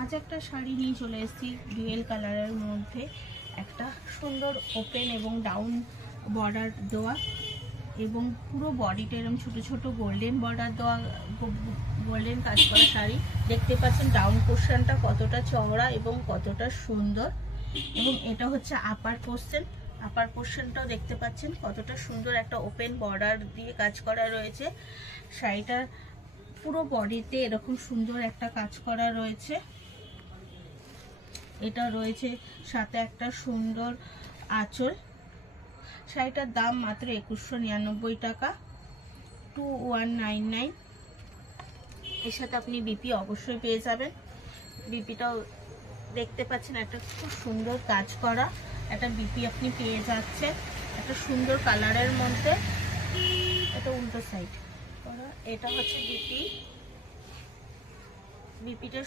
আজ একটা শাড়ি নিয়ে চলে এসেছি ডুয়েল কালারের মধ্যে, একটা সুন্দর ওপেন এবং ডাউন বর্ডার দেওয়া এবং পুরো বডিটা এরকম ছোটো ছোটো গোল্ডেন বর্ডার দেওয়া, গোল্ডেন কাজ করা শাড়ি। দেখতে পাচ্ছেন ডাউন পোর্শনটা কতটা চওড়া এবং কতটা সুন্দর, এবং এটা হচ্ছে আপার পোর্শন। আপার পোর্শনটাও দেখতে পাচ্ছেন কতটা সুন্দর, একটা ওপেন বর্ডার দিয়ে কাজ করা রয়েছে। শাড়িটার পুরো বডিতে এরকম সুন্দর একটা কাজ করা রয়েছে। এটা রয়েছে সাথে একটা সুন্দর আঁচল। শাড়িটার দাম মাত্র 2199 টাকা, 2199। এর সাথে আপনি বিপি অবশ্যই পেয়ে যাবেন। বিপিটাও দেখতে পাচ্ছেন, একটা খুব সুন্দর কাজ করা একটা বিপি আপনি পেয়ে যাচ্ছেন, একটা সুন্দর কালারের মধ্যে। এটা উল্টো সাইড করা, এটা হচ্ছে বিপিটা